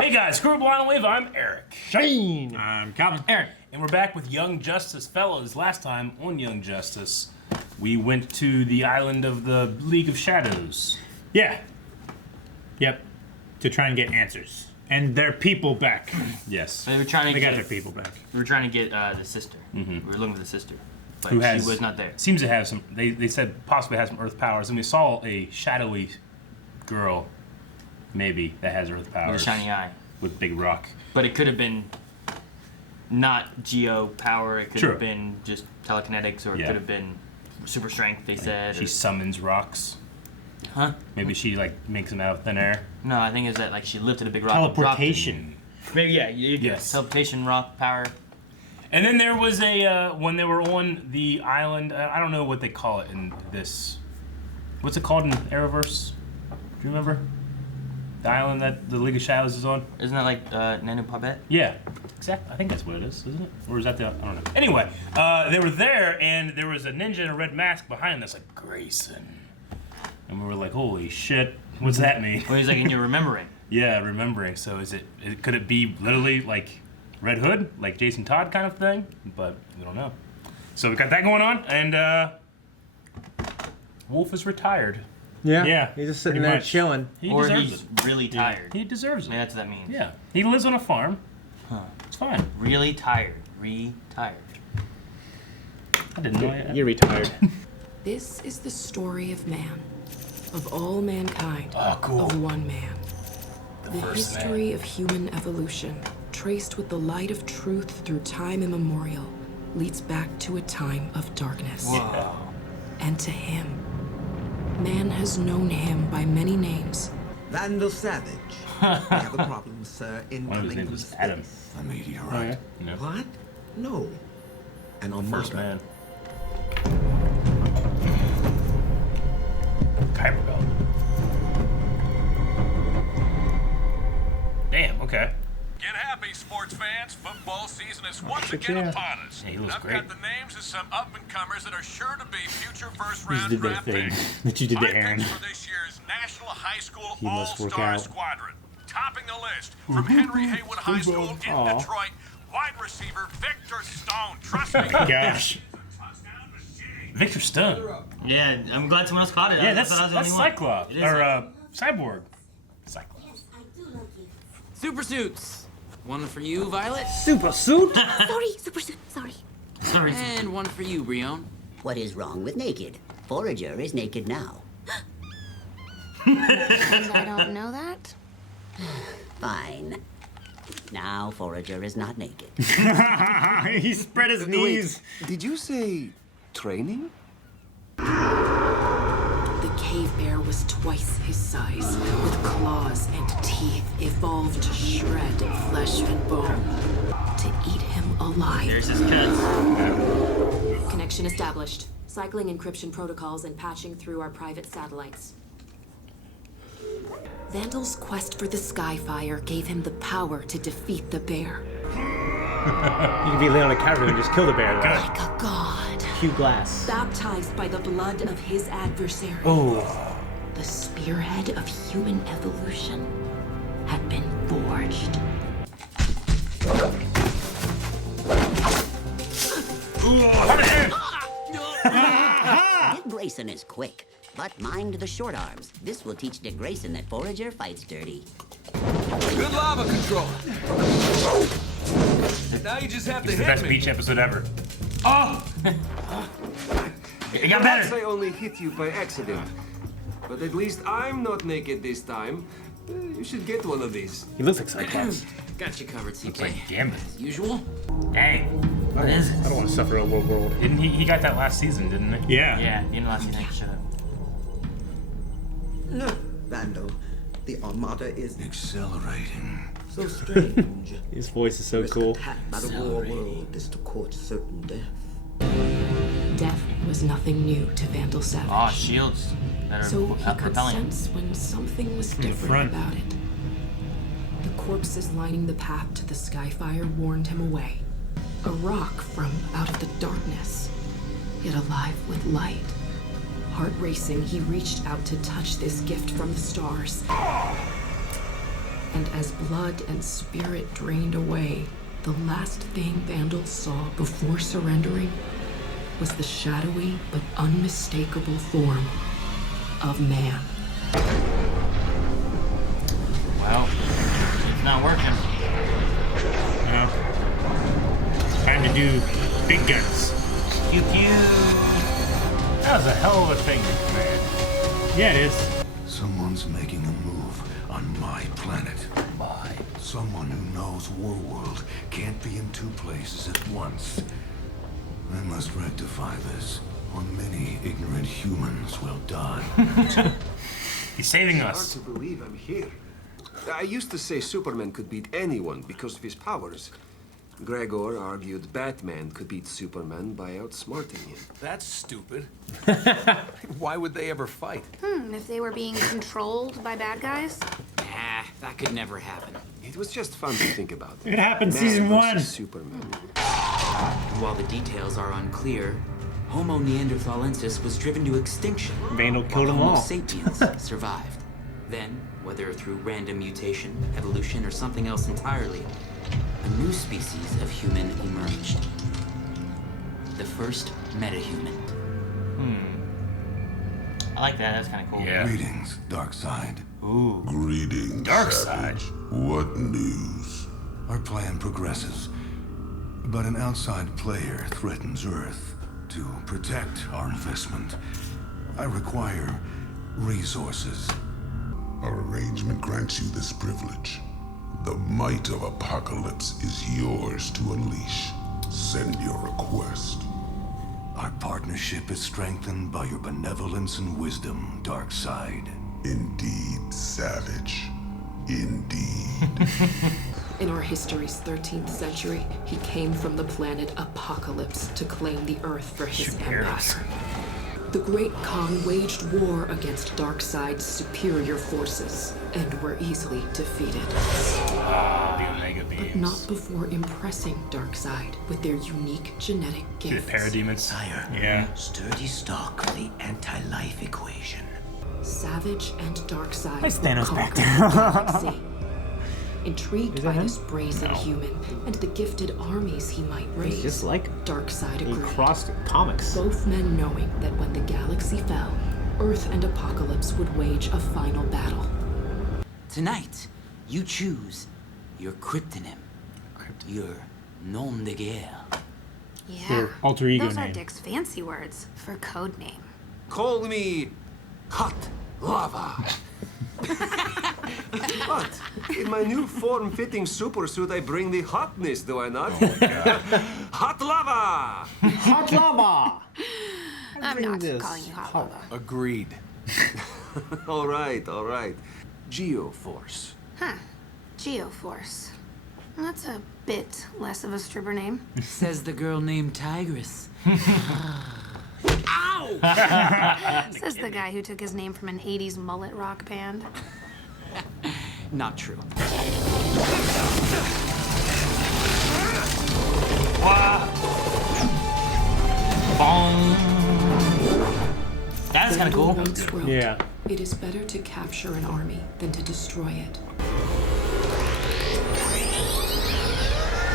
Hey guys, Kuro Blind Wave, I'm Eric. Shane! I'm Calvin. Aaron. And we're back with Young Justice. Fellas, last time on Young Justice, we went to the island of the League of Shadows. Yeah. Yep. To try and get answers. And their people back. Yes. They were trying to They got their people back. We were trying to get the sister. We were looking for the sister. But Who she was not there. Seems to have some, they said possibly has some earth powers, and we saw a shadowy girl, maybe, that has earth powers. With a shiny eye. With big rock. But it could have been not geo power, it could True. have been just telekinetics, or it could have been super strength, they said. She summons rocks. Huh? Maybe she like makes them out of thin air. No, I think it's that like she lifted a big rock. Teleportation. Maybe, yeah. Yes. Teleportation, rock, power. And then there was a, when they were on the island, I don't know what they call it in this. What's it called in Arrowverse? Do you remember? The island that the League of Shadows is on? Isn't that like Nanu Pabet? Yeah, exactly. I think that's what it is, isn't it? Or is that the, I don't know. Anyway, they were there and there was a ninja in a red mask behind us, like Grayson. And we were like, holy shit, what's that mean? Well, he's like, and you're remembering. Yeah, remembering. So could it be literally like Red Hood, like Jason Todd kind of thing? But we don't know. So we got that going on, and Wolf is retired. Yeah. He's just sitting there chilling. He Or deserves he's it. really tired. He deserves it. Maybe that's what that means. Yeah, he lives on a farm. Huh. It's fine. Really tired. Retired. I didn't know that. You're retired. This is the story of man, of all mankind, Oh, cool. of one man. The first history of human evolution, traced with the light of truth through time immemorial, leads back to a time of darkness. Whoa. And to him, man has known him by many names. Vandal Savage. We have a problem, sir, in One of his coming names from was Adam. space. A meteorite. Oh, yeah. You know? What? No. An First armada. man. Kuiper Belt. Damn, okay. Get happy, sports fans. Football season is once Shit, again yeah. upon us. Yeah, he And looks I've great. got the names of some up-and-comers that are sure to be future You first-round did that draft thing picks. that you did My to Aaron. picks for this year's National High School He must work All-Star out. Squadron. Topping the list from Henry Haywood High School in Aw. Detroit, wide receiver Victor Stone. Trust me. Gosh. Touchdown machine. Victor Stone. Yeah, I'm glad someone else caught it. Yeah, I that's thought I was the only one. Cyclops. It is Or Cyborg. Cyclops. Super suits. One for you, Violet. Super suit? Sorry, super suit, sorry. Sorry. And one for you, Brion. What is wrong with naked? Forager is naked now. And I don't know that. Fine. Now Forager is not naked. He spread his knees. Did you say training? The cave bear was twice his size, with claws and teeth evolved to shred flesh and bone, to eat him alive. There's his cuts. Connection established. Cycling encryption protocols and patching through our private satellites. Vandal's quest for the Skyfire gave him the power to defeat the bear. You could be Leonardo DiCaprio and just kill the bear. Though. Like a god, Hugh Glass. baptized by the blood of his adversary. Oh. The spearhead of human evolution had been forged. Dick Grayson is quick, but mind the short arms. This will teach Dick Grayson that Forager fights dirty. Good lava control. Now you just have to It's the hit best me. beach episode ever. Oh! It got Perhaps better. I only hit you by accident. But at least I'm not naked this time. You should get one of these. He looks like Cyclops. Got you covered, CK. It's like Gambit. As usual. Dang. What is I it? don't want to suffer a world. Didn't he got that last season, didn't he? Yeah. Yeah, you didn't last season. Shut up. Look, Vandal. The armada is Accelerating. so strange. His voice is so Risk cool. attack by the war world is to court certain death. Death was nothing new to Vandal Savage. Oh, shields that are So he could propelling. sense when something was the different front. about it. The corpses lining the path to the Skyfire warned him away. A rock from out of the darkness, yet alive with light. Heart racing, he reached out to touch this gift from the stars. And as blood and spirit drained away, the last thing Vandal saw before surrendering was the shadowy but unmistakable form of man. Well, it's not working. No. Time to do big guns. Pew pew. That was a hell of a thing to command. Yeah, it is. Someone's making a move on my planet. Someone who knows Warworld can't be in two places at once. I must rectify this, or many ignorant humans will die. He's saving Hard us. to believe I'm here. I used to say Superman could beat anyone because of his powers. Gregor argued Batman could beat Superman by outsmarting him. That's stupid. Why would they ever fight? If they were being controlled by bad guys? Ah, that could never happen. It was just fun to think about. It happened Man season versus 1. Superman. And while the details are unclear, Homo neanderthalensis was driven to extinction. Vandal while killed them Homo all. sapiens survived. Then, whether through random mutation, evolution, or something else entirely, a new species of human emerged. The first metahuman. I like that. That's kind of cool. Yeah. Greetings, Darkseid. Ooh. Greetings, Darkseid. What news? Our plan progresses, but an outside player threatens Earth. To protect our investment, I require resources. Our arrangement grants you this privilege. The might of Apocalypse is yours to unleash. Send your request. Our partnership is strengthened by your benevolence and wisdom, Darkseid. Indeed, Savage. Indeed. In our history's 13th century, he came from the planet Apocalypse to claim the Earth for his empire. The Great Khan waged war against Darkseid's superior forces and were easily defeated. The Omega Beams. But not before impressing Darkseid with their unique genetic The gifts. parademons. Sire, Yeah. sturdy stock for the anti-life equation. Savage and Darkseid Why is Thanos will back conquer the galaxy. Intrigued Is by that him? this brazen human and the gifted armies he might raise, It's just like Darkseid he agreed. crossed comics. Both men knowing that when the galaxy fell, Earth and Apocalypse would wage a final battle. Tonight, you choose your cryptonym, your nom de guerre. Yeah. Your alter ego Those are name. Dick's fancy words for code name. Call me Hot Lava. But in my new form-fitting supersuit, I bring the hotness, do I not? Hot Lava! Hot lava! I'm not this calling you hot lava. Agreed. All right, all right. Geoforce. Huh. Geoforce. That's a bit less of a stripper name. Says the girl named Tigress. Says the guy who took his name from an 80s mullet rock band. Not true. That's kind of cool. Once wrote, Yeah. It is better to capture an army than to destroy it.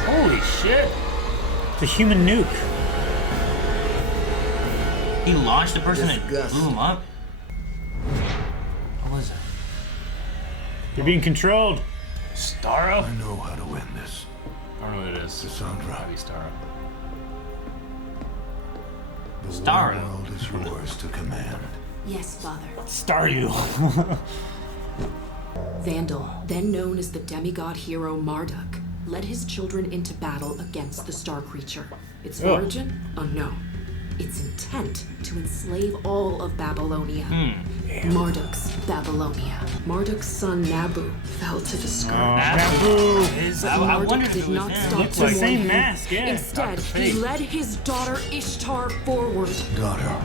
Holy shit. It's a human nuke. He launched the person that blew Disgusting. him up. What was it? You're being controlled. Starro? I know how to win this. I don't know what it is. Cassandra, Maybe Starro. the Starro. world is yours to command. Yes, Father. Star you. Vandal, then known as the demigod hero Marduk, led his children into battle against the star creature. Its Oh. origin? Unknown. Its intent to enslave all of Babylonia. Marduk's Babylonia. Marduk's son Nabu fell to the scourge. Naboo. But I Marduk wondered if did it was not him. stop It's to the mourn same him. mask, yeah. Instead, Dr. he Fate. led his daughter Ishtar forward. Daughter,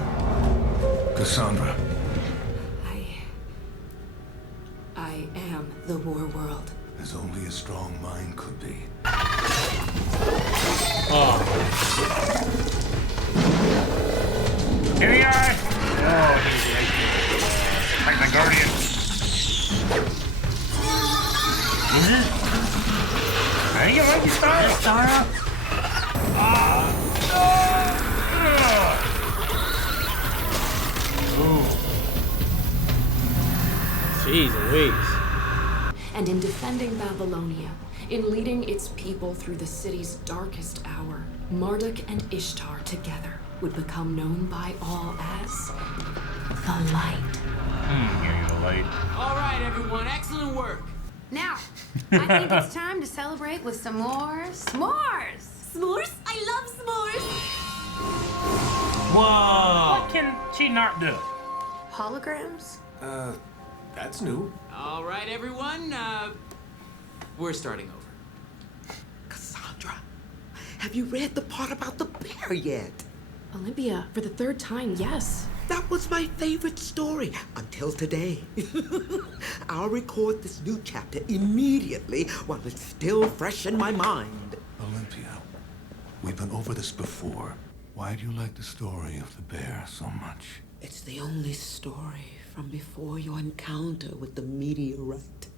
Cassandra, I am the war world. as only a strong mind could be. Here we are! Oh, he's right there. Like the Guardian. Dang it, monkey star! Star? Jeez Louise. And in defending Babylonia, in leading its people through the city's darkest hour, Marduk and Ishtar together would become known by all as the Light. Here you light. All right, everyone, excellent work. Now, I think it's time to celebrate with some more s'mores. S'mores? I love s'mores! Whoa! What can she not do? Holograms? That's new. All right, everyone, we're starting over. Cassandra, have you read the part about the bear yet? Olympia, for the third time, yes. That was my favorite story until today. I'll record this new chapter immediately while it's still fresh in my mind. Olympia, we've been over this before. Why do you like the story of the bear so much? It's the only story from before your encounter with the meteorite.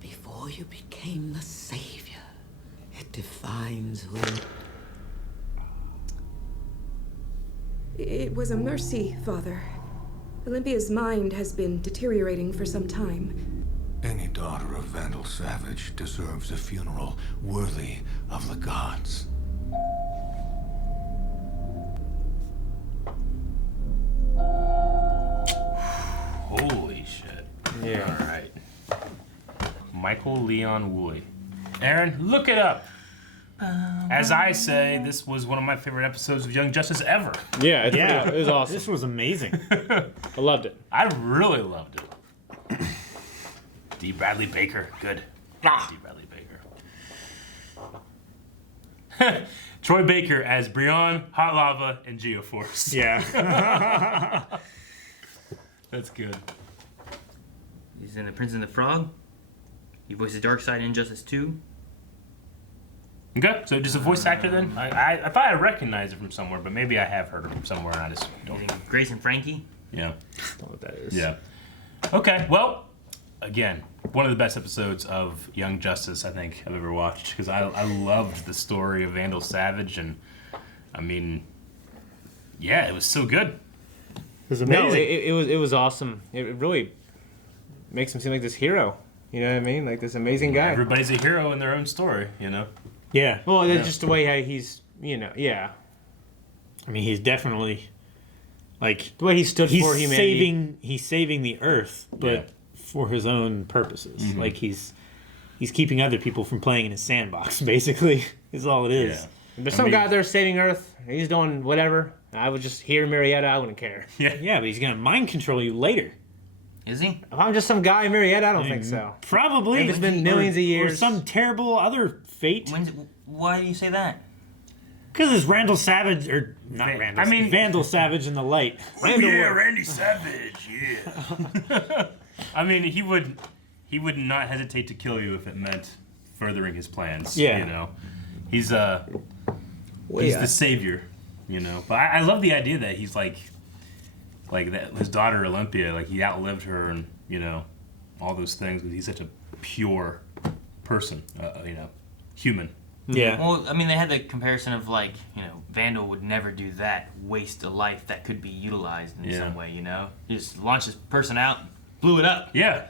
Before you became the savior. It defines who... It was a mercy, Father. Olympia's mind has been deteriorating for some time. Any daughter of Vandal Savage deserves a funeral worthy of the gods. Holy shit. Yeah. All right. Michael Leon Woolley. Aaron, look it up. As I say, this was one of my favorite episodes of Young Justice ever. Yeah, it was awesome. This was amazing. I loved it. I really loved it. D. Bradley Baker, good. D. Bradley Baker. Troy Baker as Brion, Hot Lava, and Geoforce. Yeah. That's good. He's in The Prince and the Frog. He voices Darkseid in Injustice 2. Okay, so just a voice actor then? I thought I recognized it from somewhere, but maybe I have heard it from somewhere and I just don't. He's in Grace and Frankie. Yeah. I don't know what that is. Yeah. Okay, well, again, one of the best episodes of Young Justice I think I've ever watched because I loved the story of Vandal Savage and, I mean, yeah, it was so good. It was amazing. No, it was awesome. It really makes him seem like this hero. You know what I mean? Like this amazing guy. Everybody's a hero in their own story, you know? Yeah. Well, that's just the way how he's, you know, yeah. I mean, he's definitely like the way he stood for humanity. He's saving the Earth, but for his own purposes. Mm-hmm. Like he's keeping other people from playing in his sandbox. Basically, is all it is. Yeah. There's some guy there saving Earth. He's doing whatever. I would just hear Marietta. I wouldn't care. Yeah, but he's gonna mind control you later. Is he? If I'm just some guy in Marietta, I don't think so. Probably. If it's been millions of years. Or some terrible other fate. Why do you say that? Because it's Randall Savage, or not Randall. I mean Vandal Savage in the light. Randy Savage, yeah. I mean, he would not hesitate to kill you if it meant furthering his plans. Yeah. You know, he's the savior. You know, but I love the idea that he's like that. His daughter Olympia, like he outlived her, and you know, all those things. But he's such a pure person. You know, human. Yeah. Well, I mean, they had the comparison of like, you know, Vandal would never do that, waste a life that could be utilized in some way, you know? He just launched this person out, blew it up. Yeah.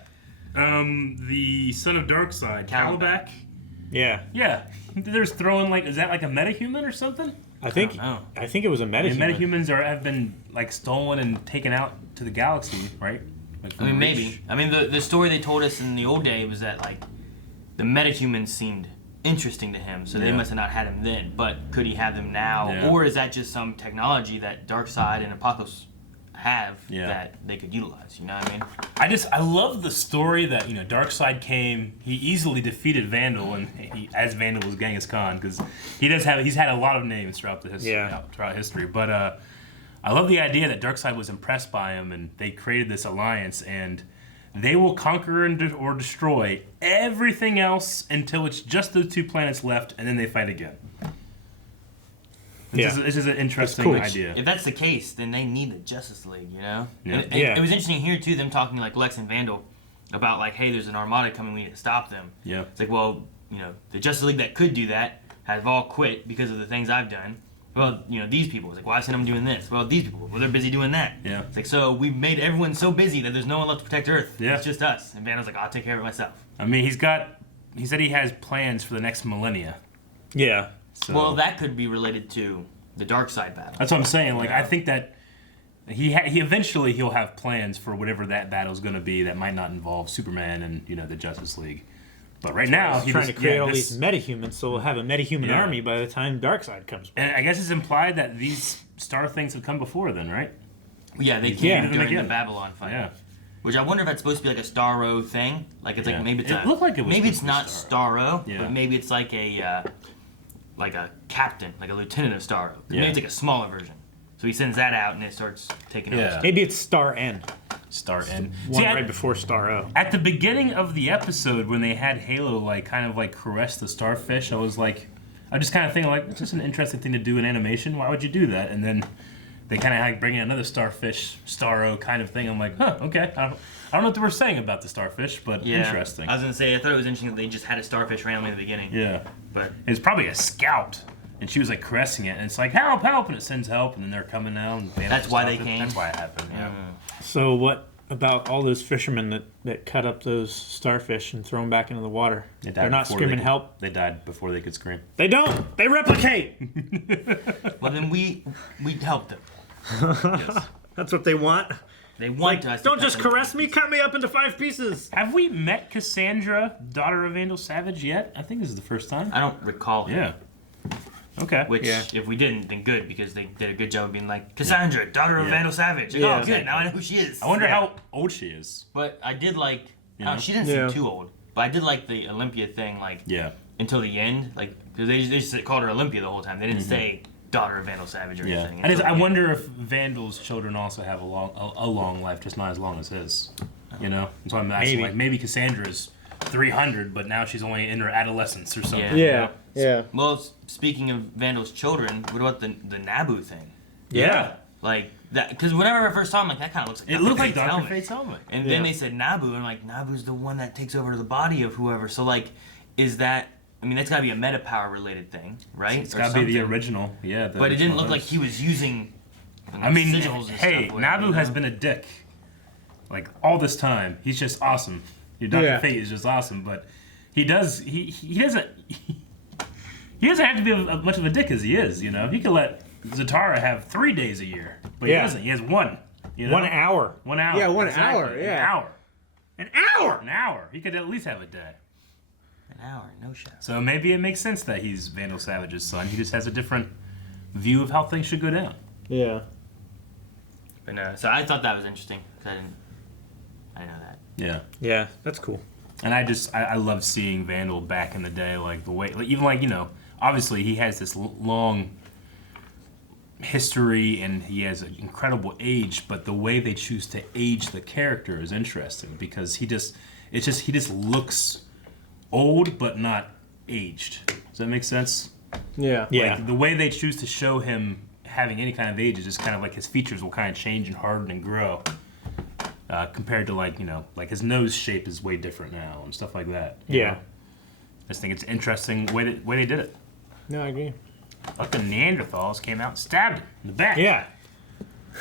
The son of Darkseid, Calabac. Yeah. Yeah. They're just throwing like, is that like a metahuman or something? I think it was a metahuman. And metahumans have been like stolen and taken out to the galaxy, right? Like, I mean, maybe. I mean, the story they told us in the old day was that like the metahumans seemed interesting to him, so they must have not had him then. But could he have them now, or is that just some technology that Darkseid and Apocalypse have that they could utilize? You know what I mean? I love the story that, you know, Darkseid came. He easily defeated Vandal, and as Vandal was Genghis Khan, because he's had a lot of names throughout the history. Throughout history, but I love the idea that Darkseid was impressed by him, and they created this alliance, and they will conquer or destroy everything else until it's just those two planets left, and then they fight again. This is an interesting idea. If that's the case, then they need the Justice League, you know? Yeah. And it was interesting here, too, them talking like Lex and Vandal about like, hey, there's an armada coming, we need to stop them. Yeah. It's like, well, the Justice League that could do that have all quit because of the things I've done. Well, these people. It's like, why isn't them doing this? Well, these people. Well, they're busy doing that. Yeah. It's like, so we've made everyone so busy that there's no one left to protect Earth. Yeah. It's just us. And Vandal's like, I'll take care of it myself. I mean, he said he has plans for the next millennia. Yeah. So, well, that could be related to the dark side battle. That's what I'm saying. Like, I think that he eventually he'll have plans for whatever that battle's going to be that might not involve Superman and, the Justice League. But right now, he's trying to create all these metahumans, so we'll have a metahuman army by the time Darkseid comes back. And I guess it's implied that these star things have come before then, right? Yeah, they came during the Babylon fight. Yeah. Which I wonder if that's supposed to be like a Starro thing. Like it's like maybe it's it looked like it was maybe it's not Starro, Yeah. but maybe it's like a captain, like a lieutenant of Starro. Yeah. Maybe it's like a smaller version. So he sends that out and it starts taking over. Maybe it's Star N. Star N. One right before Star O. At the beginning of the episode, when they had Halo kind of caress the starfish, I just kind of thinking it's just an interesting thing to do in animation. Why would you do that? And then they kind of bring in another starfish, Starro kind of thing. I'm like, okay. I don't know what they were saying about the starfish, but interesting. I was gonna say I thought it was interesting that they just had a starfish randomly in the beginning. Yeah, but it's probably a scout. And she was caressing it, and it's like, help, help, and it sends help, and then they're coming now. And that's why they came? That's why it happened, yeah. So what about all those fishermen that cut up those starfish and throw them back into the water? They're not screaming help? They died before they could scream. They don't! They replicate! Well, then we helped them. Yes. That's what they want. They want us. Don't just caress me, cut me up into 5 pieces. Have we met Cassandra, daughter of Vandal Savage, yet? I think this is the first time. I don't recall her. Yeah. Okay. Which, if we didn't, then good, because they did a good job of being like, Cassandra, daughter of Vandal Savage. Like, oh, good, now I know who she is. I wonder how old she is. But I did she didn't seem too old, but I did like the Olympia thing, until the end, because they just called her Olympia the whole time. They didn't say daughter of Vandal Savage or anything. I wonder if Vandal's children also have a long life, just not as long as his. That's why I'm asking, maybe Cassandra's 300, but now she's only in her adolescence or something. Yeah. Well, speaking of Vandal's children, what about the Naboo thing? Yeah. Like that, because whenever I first saw him, that kind of looks like it looked like Dr. Fate's helmet. And then they said Naboo, and Naboo's the one that takes over the body of whoever. So is that? I mean, that's got to be a meta power related thing, right? It's got to be the original, yeah. But it didn't look like he was using. Sigils and hey, stuff Naboo has been a dick, all this time. He's just awesome. Dr. Fate is just awesome, but he doesn't. He doesn't have to be much of a dick as he is. He could let Zatara have 3 days a year, but he doesn't. He has one. 1 hour. 1 hour. Yeah, 1 exactly. hour. Yeah. An hour. An hour. He could at least have a day. An hour, no shot. So maybe it makes sense that he's Vandal Savage's son. He just has a different view of how things should go down. Yeah. But no, so I thought that was interesting because I didn't know that. Yeah. Yeah, that's cool. And I love seeing Vandal back in the day, the way, even obviously he has this long history and he has an incredible age, but the way they choose to age the character is interesting because he just looks old but not aged. Does that make sense? Yeah. The way they choose to show him having any kind of age is just kind of his features will kind of change and harden and grow. Compared to his nose shape is way different now and stuff like that. You know? I just think it's interesting way they did it. No, I agree. Like the Neanderthals came out and stabbed him in the back. Yeah.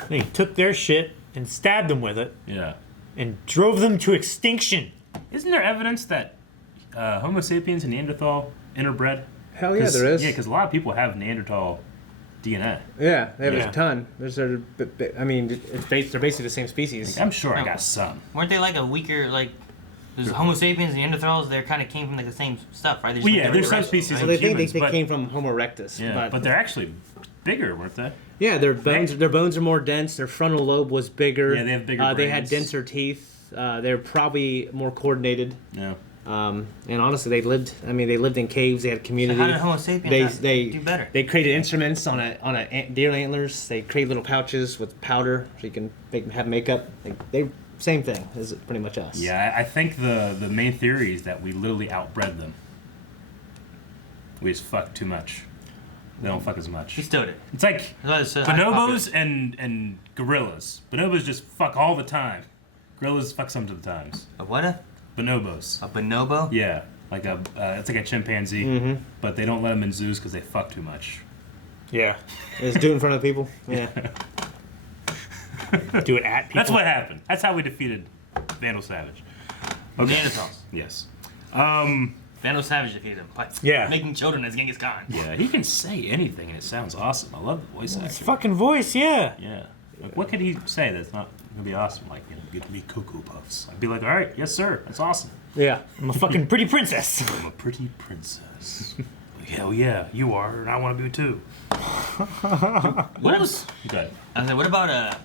They took their shit and stabbed them with it. Yeah. And drove them to extinction. Isn't there evidence that Homo sapiens and Neanderthal interbred? Hell yeah, there is. Yeah, because a lot of people have Neanderthal DNA. Yeah, they have a ton. They're basically the same species. I'm sure I got some. Weren't they a weaker There's Homo sapiens and Neanderthals. They kind of came from the same stuff, right? There's some species. Right? So they think they came from Homo erectus. Yeah, but they're actually bigger, weren't they? Yeah, their bones are more dense. Their frontal lobe was bigger. Yeah, they have bigger brains. They had denser teeth. They're probably more coordinated. Yeah. And honestly, they lived in caves. They had community. So how did Homo sapiens do better? They created instruments on a deer antlers. They created little pouches with powder so you can have makeup. They same thing as pretty much us. Yeah, I think the main theory is that we literally outbred them. We just fuck too much. They don't fuck as much. We still did. It's like bonobos and gorillas. Bonobos just fuck all the time. Gorillas fuck some of the times. A what? Bonobos. A bonobo? Yeah. Like it's like a chimpanzee, but they don't let them in zoos because they fuck too much. Yeah. Just do it in front of people. Yeah. Do it at people. That's what happened. That's how we defeated Vandal Savage. Okay. Neanderthals. Yes. Vandal Savage defeated him by making children as Genghis Khan. Yeah, he can say anything and it sounds awesome. I love the voice actor. His fucking voice, yeah. Yeah. Like, what could he say that's not gonna be awesome? Like, give me Cocoa Puffs. I'd be like, all right, yes sir, that's awesome. Yeah. I'm a fucking pretty princess. I'm a pretty princess. Like, hell yeah, you are, and I want to be too. What was? Good. I was like, what about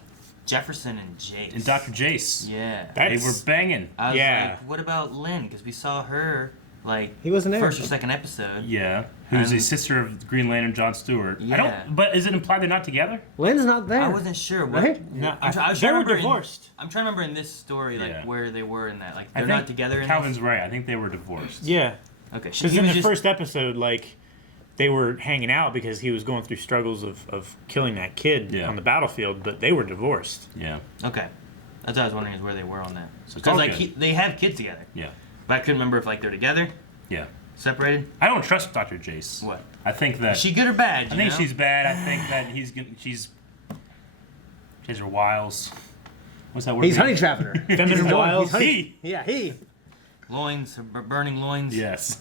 Jefferson and Jace? And Dr. Jace. Yeah. They were banging. I was like, what about Lynn? Because we saw her like he wasn't there. First or second episode. Yeah. Who's a sister of Green Lantern John Stewart. Yeah. I don't. But is it implied they're not together? Lynn's not there. I wasn't sure. What, right? No, they were divorced. I'm trying to remember in this story like where they were in that. Like they're I not think together. In Calvin's this? right. I think they were divorced. Yeah. Okay. Because in the first episode, like, they were hanging out because he was going through struggles of killing that kid on the battlefield, but they were divorced. Yeah. Okay. That's what I was wondering is where they were on that. So it's because all like good. they have kids together. Yeah. But I couldn't remember if like they're together. Yeah. Separated. I don't trust Dr. Jace. What? I think that Is she good or bad? I think she's bad. I think that she has her wiles. What's that word? He's honey trapping her. Feminine wiles. He. Yeah, he. Loins, burning loins. Yes.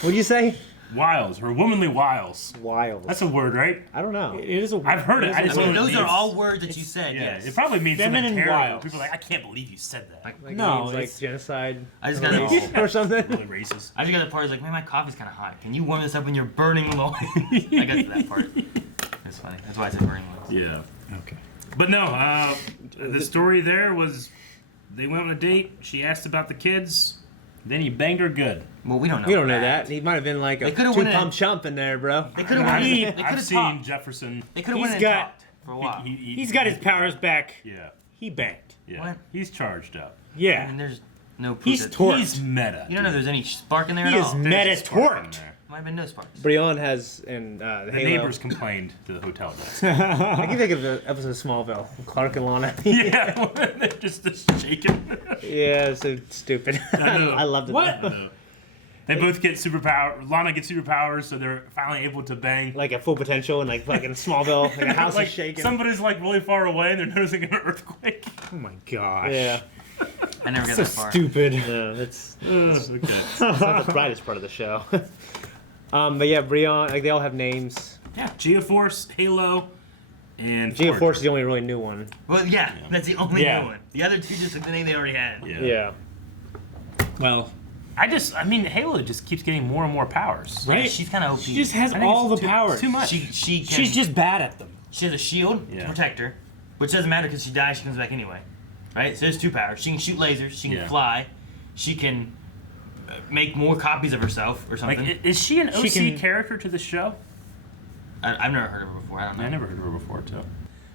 What'd you say? Wiles, her womanly wiles. Wiles. That's a word, right? I don't know. It is a word. I've heard it. I just don't know what Those it are means. all words that you said. Yeah, Yes. it probably means something Feminine terrible. wiles. People are like, I can't believe you said that. Like No, means, like it's genocide. I just got or something. Really racist. I just got the part. I was like, man, my coffee's kind of hot. Can you warm this up in your burning loins? I got to that part. That's funny. That's why I said burning loins. Yeah. Okay. But no, the story there was they went on a date. She asked about the kids. Then he banged her good. Well, we don't know. We don't know that. He might have been like a two-pump chump in there, bro. They could have. I've seen Jefferson. They could have went and talked for a while. He's got his powers back. Yeah. He banged. Yeah. What? He's charged up. Yeah. I mean, there's no proof. He's that- torqued. He's meta. You don't know if there's any spark in there He at is all. meta torqued. Might have been no sparks. Breon has in The Halo. neighbors complained to the hotel desk. I can think of the episode of Smallville. Clark and Lana. Yeah, they're just shaking. Yeah, so stupid. I loved it. What? They both get superpower. Lana gets superpowers, so they're finally able to bang. Like at full potential and like fucking Smallville. Like a house Like is shaking. somebody's like really far away and they're noticing an earthquake. Oh my gosh. Yeah. I never got So that far. stupid. No, that's Okay. it's not the brightest part of the show. But yeah, Breon, like they all have names. Yeah, Geoforce, Halo, and Geoforce Forge. is the only really new one. Well, yeah, that's the only Yeah. new one. The other two just took the name they already had. Yeah. Well, I mean, Halo just keeps getting more and more powers. right? She's kind of OP. She just has I think all the it's powers. Too much. She can, She's just bad at them. She has a shield Yeah. to protect her, which doesn't matter because she dies. She comes back anyway, right? So there's two powers. She can shoot lasers. She can Yeah. fly. She can make more copies of herself or something. Like, is she an OC She can- character to the show? I've never heard of her before. I don't know. I never heard of her before, too.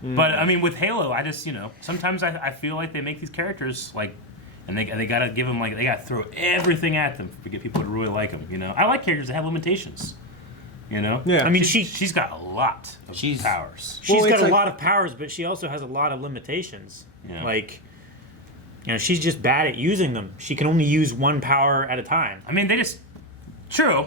But, I mean, with Halo, I just, sometimes I feel like they make these characters, like, and they gotta give them, like, they gotta throw everything at them to get people to really like them, I like characters that have limitations, Yeah. I mean, she's got a lot of powers. She's Well, got it's a like- lot of powers, but she also has a lot of limitations. Yeah. Like, she's just bad at using them. She can only use one power at a time. I mean, true,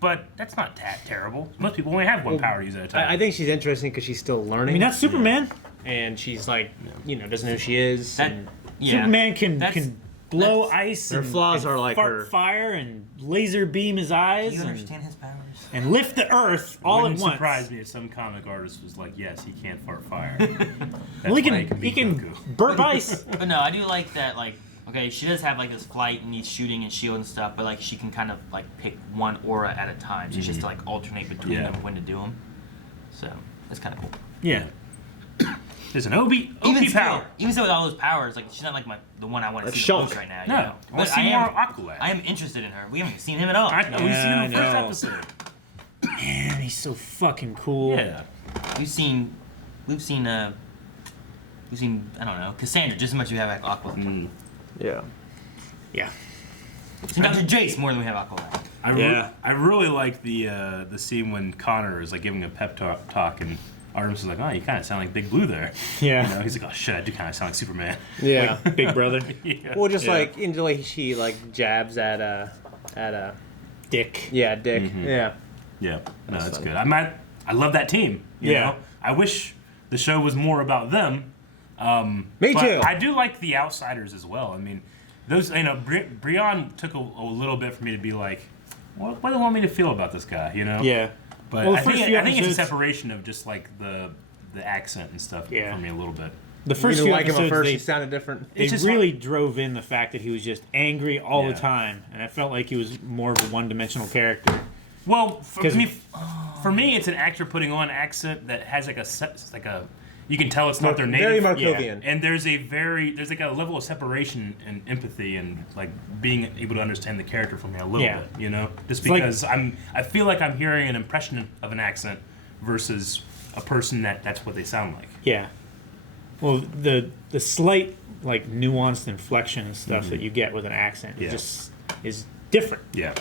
but that's not terrible. Most people only have one power to use at a time. I think she's interesting because she's still learning. I mean, that's Superman. and she's like, doesn't know who she is. And Superman can blow ice. Her and, flaws and are like fart her. fire and laser beam his eyes. Do you and, understand his powers? and lift the Earth all Wouldn't at once. surprise me if some comic artist was like, "Yes, he can't fart fire." Well, he That's why can be Goku. burp ice. But no, I do like that. Like, okay, she does have like this flight and needs shooting and shield and stuff, but like she can kind of like pick one aura at a time. She's just to like alternate between them when to do them. So that's kind of cool. Yeah. There's an OP Even power. still, even still with all those powers, like she's not like the one I want to Like see the Shulk. most right now. No, you know? I want to But see I more am, Aqualad. I am interested in her. We haven't seen him at all. I know, we've seen him in the Yeah, I first know. episode. Man, he's so fucking cool. Yeah. We've seen I don't know, Cassandra just as much as we have Aqualad. Yeah. Yeah. Seen Dr. Jace more than we have Aqualad. I really like the scene when Connor is like giving a pep talk and Artemis is like, "Oh, you kind of sound like Big Blue there." Yeah. He's like, "Oh shit, I do kind of sound like Superman." Yeah. Big brother. Yeah. Well, just Yeah. like in the way she like jabs at Dick. Yeah, Dick. Mm-hmm. Yeah. Yeah, no, that's funny. good. I love that team. You know? I wish the show was more about them. Me but too. I do like the outsiders as well. I mean, those Brian took a little bit for me to be like, what do you want me to feel about this guy? You know? Yeah. But Well, I think it's a episodes- separation of just like the accent and stuff for me a little bit. The first you few didn't like him episodes, at first. they He sounded different. They really drove in the fact that he was just angry all Yeah. the time, and I felt like he was more of a one-dimensional character. Well, for me, it's an actor putting on accent that has like a you can tell it's not their native. Very Markovian. And there's like a level of separation and empathy and like being able to understand the character from a little bit, you know? Just because I feel like I'm hearing an impression of an accent versus a person that's what they sound like. Yeah. Well, the slight like nuanced inflection and stuff that you get with an accent just is different. Yeah.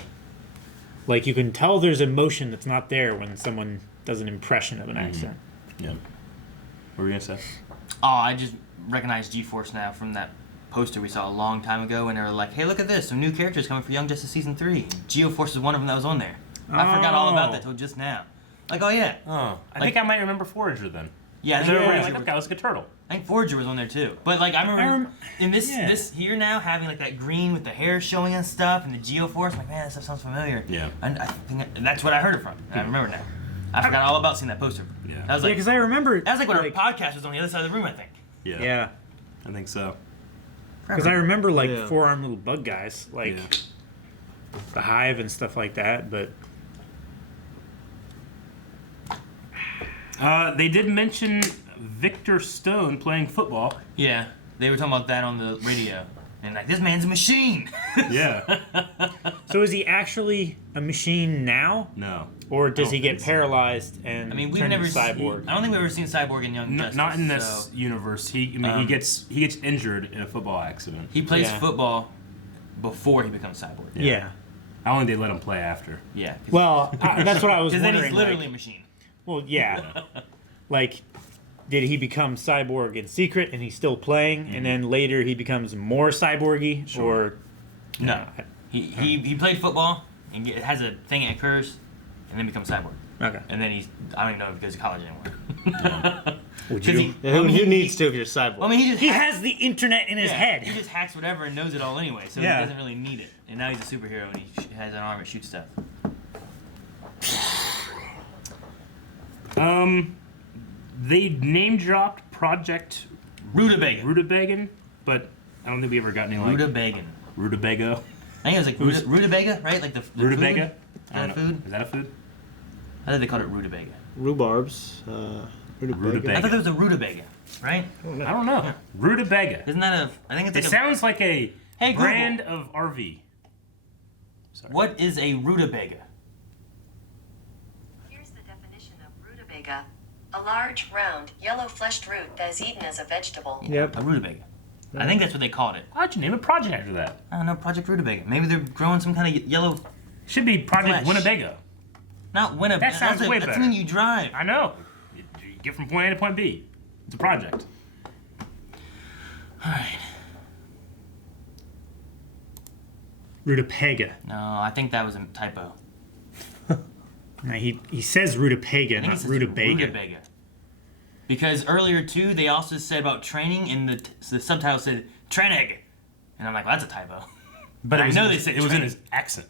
Like you can tell there's emotion that's not there when someone does an impression of an accent. Yeah. What were you gonna say? Oh, I just recognize G-Force now from that poster we saw a long time ago, and they were like, "Hey, look at this! Some new characters coming for Young Justice season 3." Geo-Force is one of them that was on there. I forgot all about that till just now. Like, oh yeah. Oh, I think I might remember Forager then. Yeah, I They're think like, okay, let's get Turtle. I think Forager was on there too. But like, I remember in this here now having like that green with the hair showing and stuff, and the Geo-Force. I'm like, man, that stuff sounds familiar. Yeah. And I think that's what I heard it from. And I remember now. I forgot all about seeing that poster. Yeah. That was like, because I remember that was like when our podcast was on the other side of the room, I think. Yeah. I think so. Because I remember like four-armed little bug guys, like the Hive and stuff like that, but they did mention Victor Stone playing football. Yeah, they were talking about that on the radio, and like, this man's a machine. Yeah. So is he actually a machine now? No. Or does he get paralyzed and we've turn never into Cyborg? I don't think we've ever seen Cyborg in Young Justice. Not in this universe. He gets injured in a football accident. He plays football before he becomes Cyborg. Yeah. How long did they let him play after? Yeah. Well, that's what I was Because wondering. then he's literally like, a machine. Well, yeah. Like, did he become Cyborg in secret and he's still playing, and then later he becomes more Cyborgy, or no? He played football and has a thing that occurs, and then becomes Cyborg. Okay. And then I don't even know if he goes to college anymore. Would you? Who needs to if you're Cyborg? Well, I mean, he has the internet in his head. He just hacks whatever and knows it all anyway, so he doesn't really need it. And now he's a superhero and he has an arm that shoots stuff. They name dropped Project Rutabaga, but I don't think we ever got any like Rutabaga. Rutabaga. I think it was like Rutabaga, right? Like the Rutabaga. Food? Is that a food? Is that a food? I thought they called it Rutabaga. Rhubarbs. Rutabaga. I thought there was a Rutabaga, right? I don't know. Rutabaga. Isn't that I think it's like it sounds like a Hey, brand of RV. Sorry. What is a Rutabaga? Here's the definition of rutabaga. A large, round, yellow-fleshed root that is eaten as a vegetable. Yep. A rutabaga. I think that's what they called it. Why'd you name a project after that? I don't know, Project Rutabaga. Maybe they're growing some kind of yellow... Should be Project flesh. Winnebago. Not Winnebago. That sounds way better. That's when you drive. I know. You get from point A to point B. It's a project. Alright. Rutabaga. No, I think that was a typo. No, he says Rutabaga, I think not it says Rutabaga. Rutabaga. Because earlier, too, they also said about training, and the subtitle said Treneg. And I'm like, well, that's a typo. But I know they said it was in Treneg. his accent.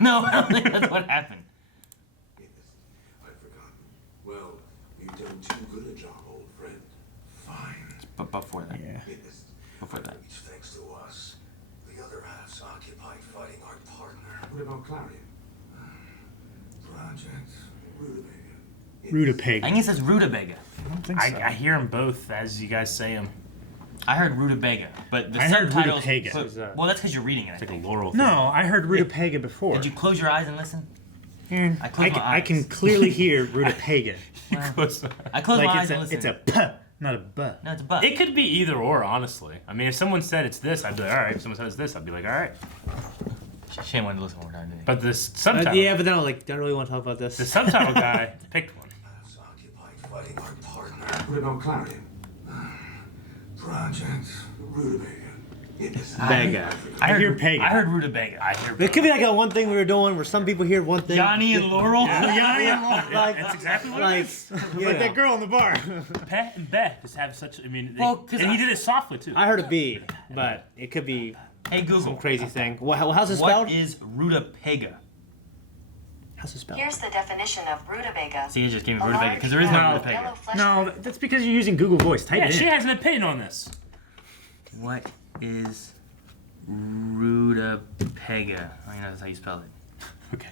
No, I don't think that's what happened. I'd forgotten. Well, you've done too good a job, old friend. Fine. But before that. Yeah. Yes. Before that. It's thanks to us. The other half's occupied fighting our partner. What about Clarion? Project Rutabaga. Rutabaga. I think it says Rutabaga. I don't think so. I hear them both as you guys say them. I heard Rutabaga, but the I heard subtitles... Rutabaga. Well, that's because you're reading it, I It's like a think. Laurel thing. No, I heard Rutabaga before. Did you close your eyes and listen? Aaron, I closed my I can eyes. clearly hear Rutabaga. I closed my eyes and listened. It's a p, not a b. No, it's a butt. It could be either or, honestly. I mean, if someone said it's this, I'd be like, all right. If someone said it's this, I'd be like, all right. Shane wanted to listen one more time, didn't he? But the subtitle, Yeah, but then I don't really want to talk about this. the subtitle guy picked one. Half's occupied fighting our partner. What about Clarion? Project Rutabaga. Bega. I hear Pega. I heard Rutabaga. I hear. There could be like a one thing we were doing where some people hear one thing. Yanni and Laurel. Yanni and Laurel. Like, That's exactly what like, it is. Like that girl in the bar. Pet and Beth just have such. I mean, Well, and he did it softly too. I heard a B, but it could be Hey Google. some crazy thing. How's it spelled? What is Rutabaga? How's it spelled? Here's the definition of Rutabaga. See, it just gave me A Rutabaga large because there is no round Rutabaga. yellow flesh No, root. that's because you're using Google Voice. Type Yeah, it she in. has an opinion on this. What is Rutabaga? I mean, that's how you spell it. Okay.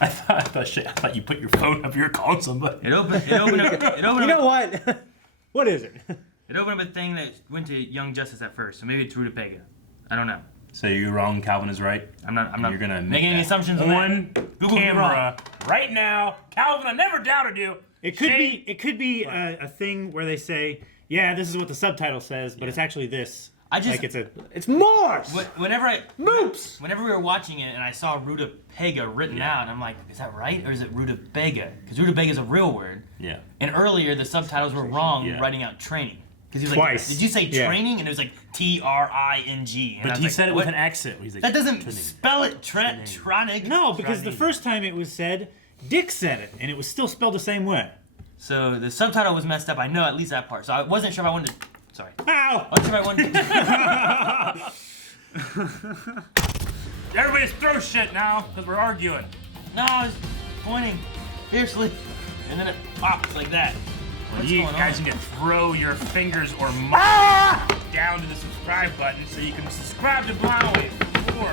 I thought you put your phone up. You were calling somebody. It opened up. You know what? What is it? It opened up a thing that went to Young Justice at first, so maybe it's Rutabaga. I don't know. So you're wrong. Calvin is right. I'm not. You're gonna make any that assumptions on Google me camera right now. Calvin, I never doubted you. It could be a thing where they say, "Yeah, this is what the subtitle says," but it's actually this. It's Morse. Whenever Moops. Whenever we were watching it and I saw Rutabaga written out, I'm like, is that right or is it Rutabaga? Because Rutabaga is a real word. Yeah. And earlier the subtitles were wrong Yeah. writing out training. Because he was Twice. like, did you say Yeah. training? And it was like TRING. But he said it with an accent. He's like, that doesn't spell it tronic. No, because the first time it was said, Dick said it, and it was still spelled the same way. So the subtitle was messed up. I know at least that part. So I wasn't sure if I wanted to. Sorry. Ow! I wasn't sure if I wanted to. Everybody just throw shit now because we're arguing. No, I was pointing fiercely, and then it pops like that. Well, What's you going guys on? can throw your fingers or mouth down to the subscribe button so you can subscribe to Blind Wave for more